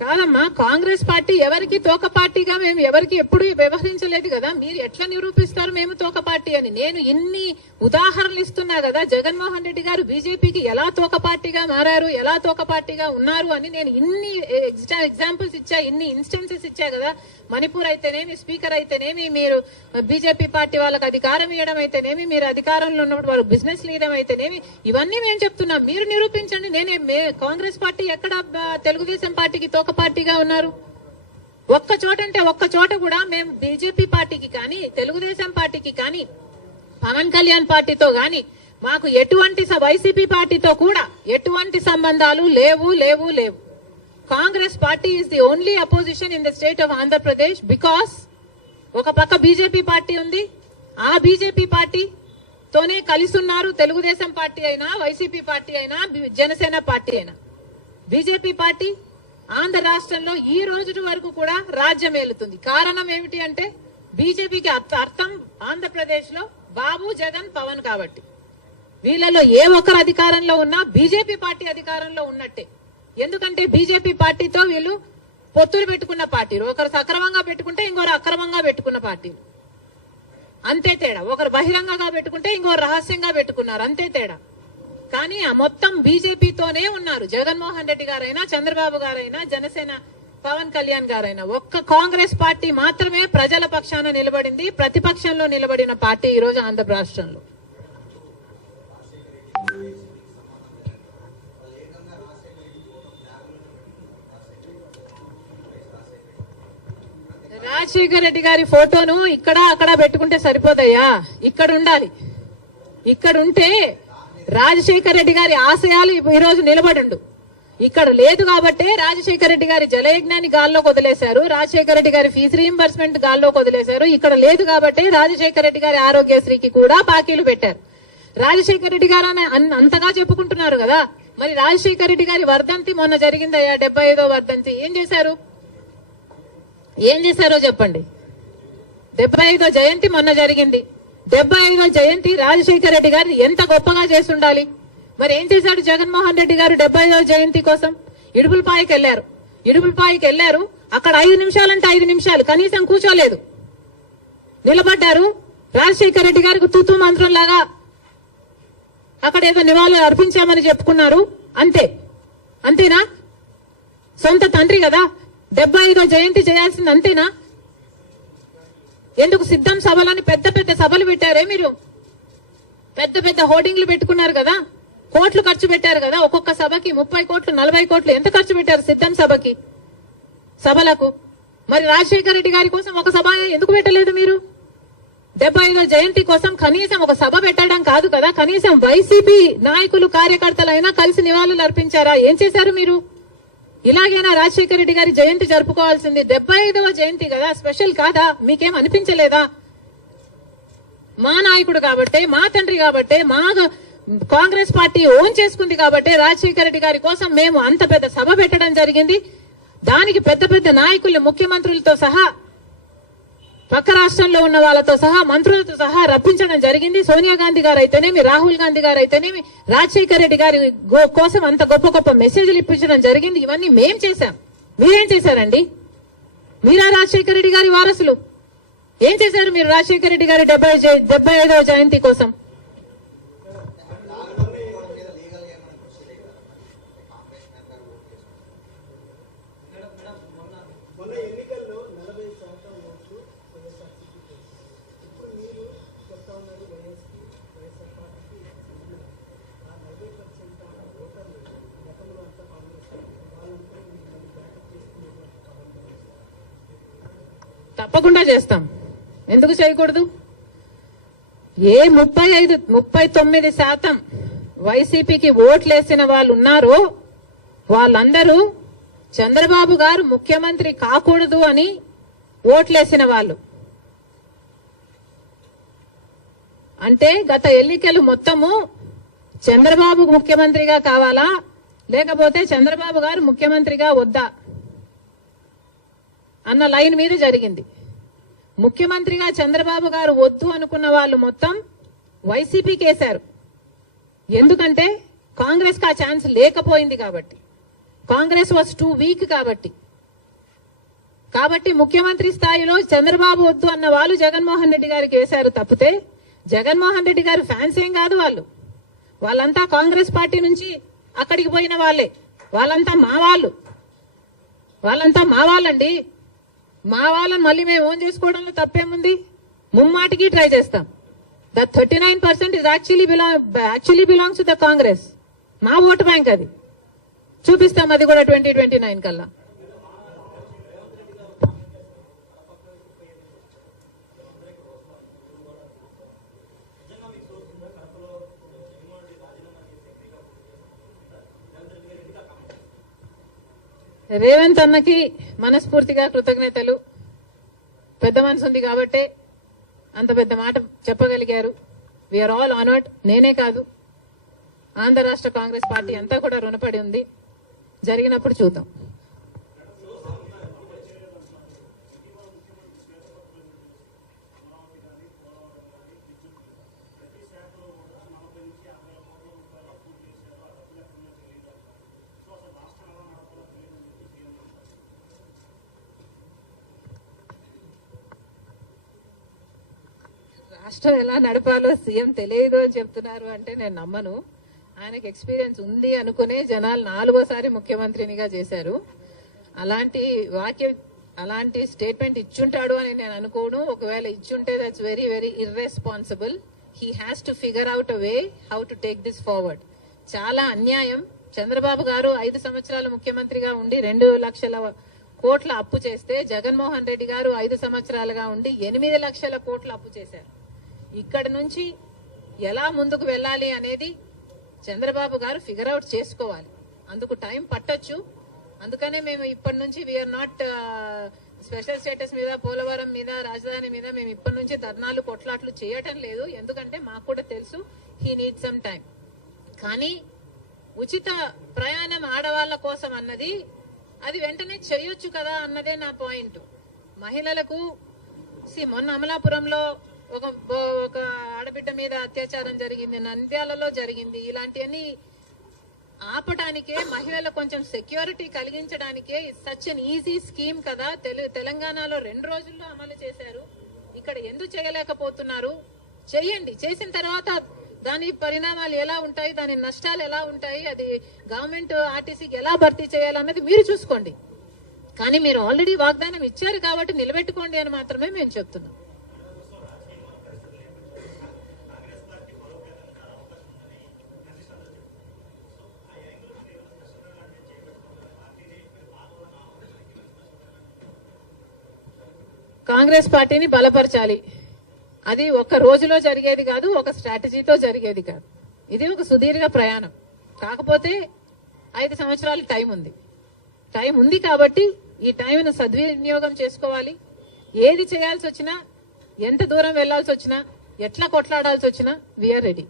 కాదమ్మా, కాంగ్రెస్ పార్టీ ఎవరికి తోక పార్టీగా మేము ఎవరికి ఎప్పుడు వ్యవహరించలేదు కదా. మీరు ఎట్లా నిరూపిస్తారు మేము తోక పార్టీ అని? నేను ఇన్ని ఉదాహరణలు ఇస్తున్నా కదా. జగన్మోహన్ రెడ్డి గారు బీజేపీకి ఎలా తోక పార్టీగా మారారు, ఎలా తోక పార్టీగా ఉన్నారు అని నేను ఇన్ని ఎగ్జాంపుల్స్ ఇచ్చా, ఇన్ని ఇన్స్టెన్సెస్ ఇచ్చా కదా. మణిపూర్ అయితేనేమి, స్పీకర్ అయితేనేమి, మీరు బీజేపీ పార్టీ వాళ్ళకి అధికారం ఇవ్వడం అయితేనేమి, మీరు అధికారంలో ఉన్నప్పుడు వాళ్ళు బిజినెస్ లీడర్ అయితేనేమి, ఇవన్నీ మేము చెప్తున్నాం. మీరు నిరూపించండి. కాంగ్రెస్ పార్టీ ఎక్కడ తెలుగుదేశం పార్టీకి తోక పార్టీగా ఉన్నారు? ఒక్క చోట అంటే ఒక్క చోట కూడా మేము బీజేపీ పార్టీకి కానీ, తెలుగుదేశం పార్టీకి కానీ, పవన్ కళ్యాణ్ పార్టీతో గాని మాకు ఎటువంటి వైసీపీ పార్టీతో కూడా ఎటువంటి సంబంధాలు లేవు. Congress party is the only opposition in the state of Andhra Pradesh. Because ఒక పక్క బీజేపీ పార్టీ ఉంది, ఆ బీజేపీ పార్టీతోనే కలిసి ఉన్నారు తెలుగుదేశం పార్టీ అయినా, వైసీపీ పార్టీ అయినా, జనసేన పార్టీ అయినా. బీజేపీ పార్టీ ఆంధ్ర రాష్ట్రంలో ఈ రోజు వరకు కూడా రాజ్యం ఏలుతుంది. కారణం ఏమిటి అంటే బీజేపీకి అర్థం ఆంధ్రప్రదేశ్ లో బాబు, జగన్, పవన్ కాబట్టి. వీళ్ళలో ఏ ఒక్కరు అధికారంలో ఉన్నా బీజేపీ పార్టీ అధికారంలో ఉన్నట్టే. ఎందుకంటే బీజేపీ పార్టీతో వీళ్ళు పొత్తులు పెట్టుకున్న పార్టీలు. ఒకరు సక్రమంగా పెట్టుకుంటే ఇంకొకరు అక్రమంగా పెట్టుకున్న పార్టీలు. అంతే తేడా. ఒకరు బహిరంగంగా పెట్టుకుంటే ఇంకొకరు రహస్యంగా పెట్టుకున్నారు. అంతే తేడా. కానీ ఆ మొత్తం బీజేపీతోనే ఉన్నారు. జగన్మోహన్ రెడ్డి గారైనా, చంద్రబాబు గారైనా, జనసేన పవన్ కళ్యాణ్ గారైనా. ఒక్క కాంగ్రెస్ పార్టీ మాత్రమే ప్రజల పక్షాన నిలబడింది, ప్రతిపక్షంలో నిలబడిన పార్టీ ఈ రోజు ఆంధ్ర రాష్ట్రంలో. రాజశేఖర రెడ్డి గారి ఫోటోను ఇక్కడ అక్కడ పెట్టుకుంటే సరిపోదయ్యా. ఇక్కడ ఉండాలి. ఇక్కడ ఉంటే రాజశేఖర రెడ్డి గారి ఆశయాలు ఈ రోజు నిలబడుండు. ఇక్కడ లేదు కాబట్టే రాజశేఖర రెడ్డి గారి జలయజ్ఞాన్ని గాల్లోకి వదిలేశారు, రాజశేఖర రెడ్డి గారి ఫీజు రీయింబర్స్మెంట్ గాల్లోకి వదిలేశారు. ఇక్కడ లేదు కాబట్టే రాజశేఖర రెడ్డి గారి ఆరోగ్యశ్రీకి కూడా బాకీలు పెట్టారు. రాజశేఖర రెడ్డి గారు అంతగా చెప్పుకుంటున్నారు కదా. మరి రాజశేఖర రెడ్డి గారి వర్ధంతి మొన్న జరిగిందయ్యా, 75వ వర్ధంతి. ఏం చేశారో చెప్పండి. 75వ జయంతి మొన్న జరిగింది. 75వ జయంతి రాజశేఖర రెడ్డి గారు ఎంత గొప్పగా చేస్తుండాలి. మరి ఏం చేశాడు జగన్మోహన్ రెడ్డి గారు 75వ జయంతి కోసం? ఇడుపులపాయకి వెళ్లారు. అక్కడ 5 నిమిషాలంటే 5 నిమిషాలు కనీసం కూర్చోలేదు, నిలబడ్డారు. రాజశేఖర రెడ్డి గారికి తూతూ మంత్రం లాగా అక్కడ ఏదో నివాళులు అర్పించామని చెప్పుకున్నారు. అంతేనా? సొంత తండ్రి కదా 75వ జయంతి చేయాల్సింది. అంతేనా? ఎందుకు సిద్ధం సభలని పెద్ద సభలు పెట్టారే మీరు? పెద్ద హోర్డింగ్లు పెట్టుకున్నారు కదా, కోట్లు ఖర్చు పెట్టారు కదా. ఒక్కొక్క సభకి 30 కోట్లు 40 కోట్లు ఎంత ఖర్చు పెట్టారు సిద్ధం సభలకు? మరి రాజశేఖర రెడ్డి గారి కోసం ఒక సభ ఎందుకు పెట్టలేదు మీరు? 75వ జయంతి కోసం కనీసం ఒక సభ పెట్టడం కాదు కదా, కనీసం వైసీపీ నాయకులు కార్యకర్తలైనా కలిసి నివాళులు అర్పించారా? ఏం చేశారు మీరు? ఇలాగైనా రాజశేఖర రెడ్డి గారి జయంతి జరుపుకోవాల్సింది. 75వ జయంతి కదా, స్పెషల్ కాదా? మీకేం అనిపించలేదా? మా నాయకుడు కాబట్టే, మా తండ్రి కాబట్టే, మా కాంగ్రెస్ పార్టీ ఓన్ చేసుకుంది కాబట్టే రాజశేఖర రెడ్డి గారి కోసం మేము అంత పెద్ద సభ పెట్టడం జరిగింది. దానికి పెద్ద నాయకులు, ముఖ్యమంత్రులతో సహా, పక్క రాష్ట్రంలో ఉన్న వాళ్ళతో సహా, మంత్రులతో సహా రప్పించడం జరిగింది. సోనియా గాంధీ గారు అయితేనేమి, రాహుల్ గాంధీ గారు అయితేనేమి, రాజశేఖర రెడ్డి గారి కోసం అంత గొప్ప మెసేజ్లు ఇప్పించడం జరిగింది. ఇవన్నీ మేం చేశాం. మీరేం చేశారండి? మీరా రాజశేఖర రెడ్డి గారి వారసులు? ఏం చేశారు మీరు రాజశేఖర రెడ్డి గారి 75వ జయంతి కోసం? తప్పకుండా చేస్తాం. ఎందుకు చేయకూడదు? ఏ 39% వైసీపీకి ఓట్లేసిన వాళ్ళు ఉన్నారో వాళ్ళందరూ చంద్రబాబు గారు ముఖ్యమంత్రి కాకూడదు అని ఓట్లేసిన వాళ్ళు. అంటే గత ఎన్నికలు మొత్తము చంద్రబాబు ముఖ్యమంత్రిగా కావాలా, లేకపోతే చంద్రబాబు గారు ముఖ్యమంత్రిగా వద్దా అన్న లైన్ మీద జరిగింది. ముఖ్యమంత్రిగా చంద్రబాబు గారు వద్దు అనుకున్న వాళ్ళు మొత్తం వైసీపీకి వేశారు. ఎందుకంటే కాంగ్రెస్ కి ఆ ఛాన్స్ లేకపోయింది కాబట్టి, కాంగ్రెస్ వాజ్ టూ వీక్ కాబట్టి. కాబట్టి ముఖ్యమంత్రి స్థాయిలో చంద్రబాబు వద్దు అన్న వాళ్ళు జగన్మోహన్ రెడ్డి గారికి వేశారు తప్పితే జగన్మోహన్ రెడ్డి గారు ఫ్యాన్స్ ఏం కాదు. వాళ్ళంతా కాంగ్రెస్ పార్టీ నుంచి అక్కడికి పోయిన వాళ్ళే. వాళ్ళంతా మా వాళ్ళండి. మా వాళ్ళని మళ్ళీ మేము ఓన్ చేసుకోవడంలో తప్పేముంది? ముమ్మాటికి ట్రై చేస్తాం. That 39% is actually belongs to the Congress. మా ఓటు బ్యాంక్ అది. చూపిస్తాం అది కూడా 2029 కల్లా. రేవంత్ అన్నకి మనస్ఫూర్తిగా కృతజ్ఞతలు. పెద్ద మనసు ఉంది కాబట్టే అంత పెద్ద మాట చెప్పగలిగారు. We are all honoured. నేనే కాదు, ఆంధ్ర రాష్ట్ర కాంగ్రెస్ పార్టీ అంతా కూడా రుణపడి ఉంది. జరిగినప్పుడు చూద్దాం. రాష్ట్రం ఎలా నడపాలో సీఎం తెలియదు అని చెప్తున్నారు అంటే నేను నమ్మను. ఆయనకి ఎక్స్పీరియన్స్ ఉంది అనుకునే జనాలు 4వ సారి ముఖ్యమంత్రినిగా చేశారు. అలాంటి స్టేట్మెంట్ ఇచ్చుంటాడు అని నేను అనుకోను. ఒకవేళ ఇచ్చుంటే that's very very irresponsible. He has to figure out a way how to take this forward. చాలా అన్యాయం. చంద్రబాబు గారు 5 సంవత్సరాలు ముఖ్యమంత్రిగా ఉండి 2 లక్షల కోట్ల అప్పు చేస్తే జగన్మోహన్ రెడ్డి గారు 5 సంవత్సరాలుగా ఉండి 8 లక్షల కోట్ల అప్పు చేశారు. ఇక్కడ నుంచి ఎలా ముందుకు వెళ్ళాలి అనేది చంద్రబాబు గారు ఫిగర్ అవుట్ చేసుకోవాలి. అందుకు టైం పట్టొచ్చు. అందుకనే మేము ఇప్పటి నుంచి వీఆర్ నాట్ స్పెషల్ స్టేటస్ మీద, పోలవరం మీద, రాజధాని మీద మేము ఇప్పటి నుంచి ధర్నాలు కొట్లాట్లు చేయటం లేదు. ఎందుకంటే మాకు కూడా తెలుసు హీ నీడ్ సమ్ టైం. కానీ ఉచిత ప్రయాణం ఆడవాళ్ల కోసం అన్నది అది వెంటనే చేయొచ్చు కదా అన్నదే నా పాయింట్. మహిళలకు మొన్న అమలాపురంలో ఒక ఆడబిడ్డ మీద అత్యాచారం జరిగింది, నంద్యాలలో జరిగింది. ఇలాంటివన్నీ ఆపడానికే, మహిళలకు కొంచెం సెక్యూరిటీ కలిగించడానికే సచ్ అన్ ఈజీ స్కీమ్ కదా. తెలంగాణలో 2 రోజుల్లో అమలు చేశారు. ఇక్కడ ఎందుకు చేయలేకపోతున్నారు? చెయ్యండి. చేసిన తర్వాత దాని పరిణామాలు ఎలా ఉంటాయి, దాని నష్టాలు ఎలా ఉంటాయి, అది గవర్నమెంట్ ఆర్టీసీకి ఎలా భర్తీ చేయాలన్నది మీరు చూసుకోండి. కానీ మీరు ఆల్రెడీ వాగ్దానం ఇచ్చారు కాబట్టి నిలబెట్టుకోండి అని మాత్రమే మేము చెప్తున్నాం. కాంగ్రెస్ పార్టీని బలపరచాలి. అది ఒక రోజులో జరిగేది కాదు, ఒక స్ట్రాటజీతో జరిగేది కాదు. ఇది ఒక సుదీర్ఘ ప్రయాణం. కాకపోతే 5 సంవత్సరాలు టైం ఉంది కాబట్టి ఈ టైంను సద్వినియోగం చేసుకోవాలి. ఏది చేయాల్సి వచ్చినా, ఎంత దూరం వెళ్లాల్సి వచ్చినా, ఎట్లా కొట్లాడాల్సి వచ్చినా వీఆర్ రెడీ.